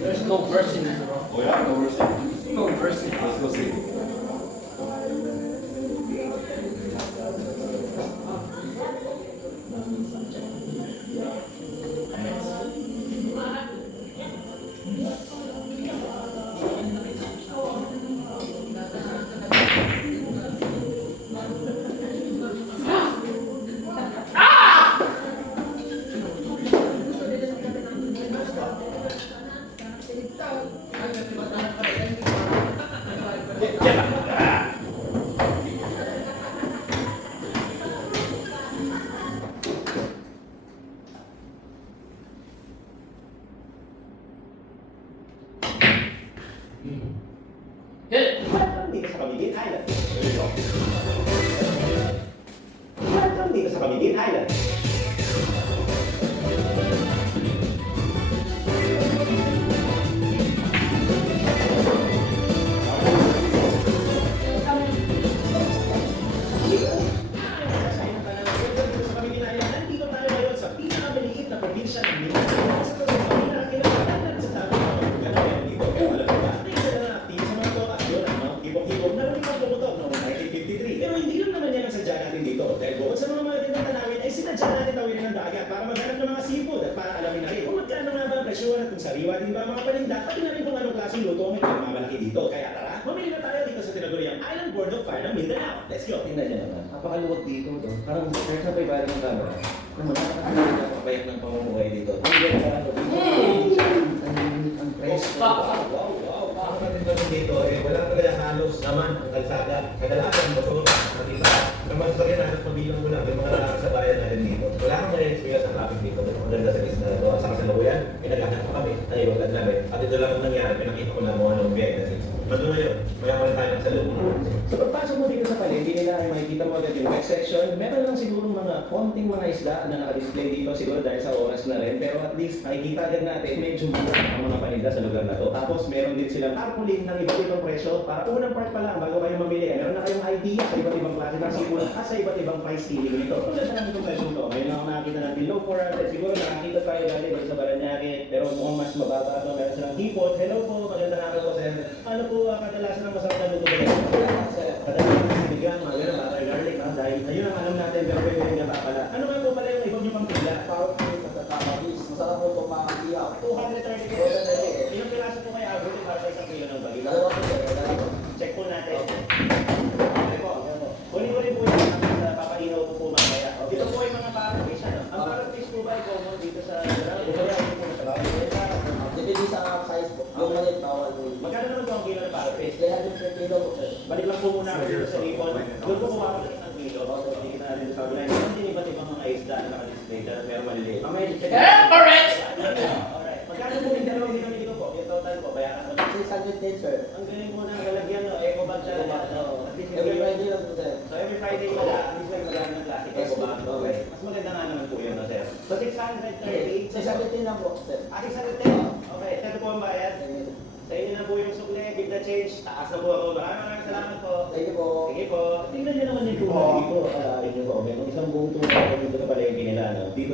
There's no verse in this, bro. Oh yeah, no verse. No verse in Let's go see. Welcome dito sa Camiguin Island. Welcome dito sa Camiguin Island. Nandito tayo ngayon sa pinakamaliit na probinsya ng Mindanao. Sa pinakakilala sa tao. Ganun dito. Alam mo ba? Isa na natin sa mga lokasyon ang mga hipok-hipok na lumipad pumutok noong 1953. Pero hindi lang naman yan ang sadya natin dito. Dahil bukod sa mga magandang tanawin ay sinadya natin tawin ng dagat para maghanap ng mga seafood at para alamin na rin kung magkano nga ba ang presyon at kung sariwa din ba ang mga paninda pati na rin kung anong klaseng luto ang pinagmamalaki dito. Kaya tara, mamili na tayo dito sa tinaguriang Island Board of Fire ng Mindanao. Let's go! Tingnan niyo naman, napakaluwag dito. No? Parang kahit sa paibalan ng camera, kung makakakita ka papayak ng pamumuhay dito. Ang ganda ka ang preso. Wow! Ang maganda rin dito, wala talaga halos naman ang kalsada. Kadalasan, motor, nakita. Naman sa rin, halos mabilang mo lang. May mga lalaki sa bayan natin dito. Wala kang ma-experience sa traffic dito. Ang ganda sa isla na ito. Sa kasalukuyan, may naghahanap pa kami. Ay, wag namin. At ito lang ang nangyari. mo dito sa palengke nila ay makikita mo agad yung wet section. Meron lang siguro mga konting mga isda na naka-display dito siguro dahil sa oras na rin. Pero at least makikita agad natin medyo mura ang mga paninda sa lugar na to. Tapos meron din silang tarpaulin ng iba't ibang presyo. Para unang part pa lang bago kayo mamili, meron na kayong idea sa iba't ibang klase ng sipon at sa iba't ibang price ceiling nito. Kung saan namin itong presyo to, ngayon ako nakakita ng below 400. Siguro nakakita tayo dali sa Baranyake. Pero mukhang mas mababa ito. Meron silang hipot. Hello po, magandang araw po sir. Ano po kadalasan ng masarap na luto ba yan? Kadalasan ng sinigang, mga ganun, butter garlic, dahil ayun ang alam natin, pero pwede rin nga pala. Ano nga po pala yung ibang nyo pang pila? Masarap po itong mga iyaw. 230 po. Ilang piraso po kaya abutin para sa isang kilo ng bagay? Dalawa po sir, dalawa. Check po natin. Okay po. Kunin ko rin po yung mga papaihaw ko po mamaya. Dito po yung mga parang fish. Ang parang fish po ba ay common dito sa Depende sa size po. Yung maliit bawal po. Magkano naman po ang kilo ng parang fish? 300 per kilo po sir. Balik lang po muna ako dito sa Lipon. Doon po kuha ko ng isang kilo. Hindi kita natin sa kabila. Meron din iba't ibang mga isda na naka-display dyan, pero maliliit. Mamaya check. Correct! Alright. Magkano po yung dalawang kilo dito po? Yung total po, bayaran ko. 600 din sir. Ang galing mo ng lalagyan, no? Eco bag siya. At least Every Friday lang po sir. So every Friday wala, at least may maganda ng plastic eco bag. Okay. Mas maganda nga naman po yun, no, sir? So 630. 600 lang po sir. 610. Okay, ito po ang bayad. Sa inyo na po yung sukle, give the change. Taas na po ako. Maraming salamat po. Thank you po. Sige po. Tingnan niyo naman yung tubo dito. Alin niyo po. May isang buong tubo dito sa palengke nila. Dito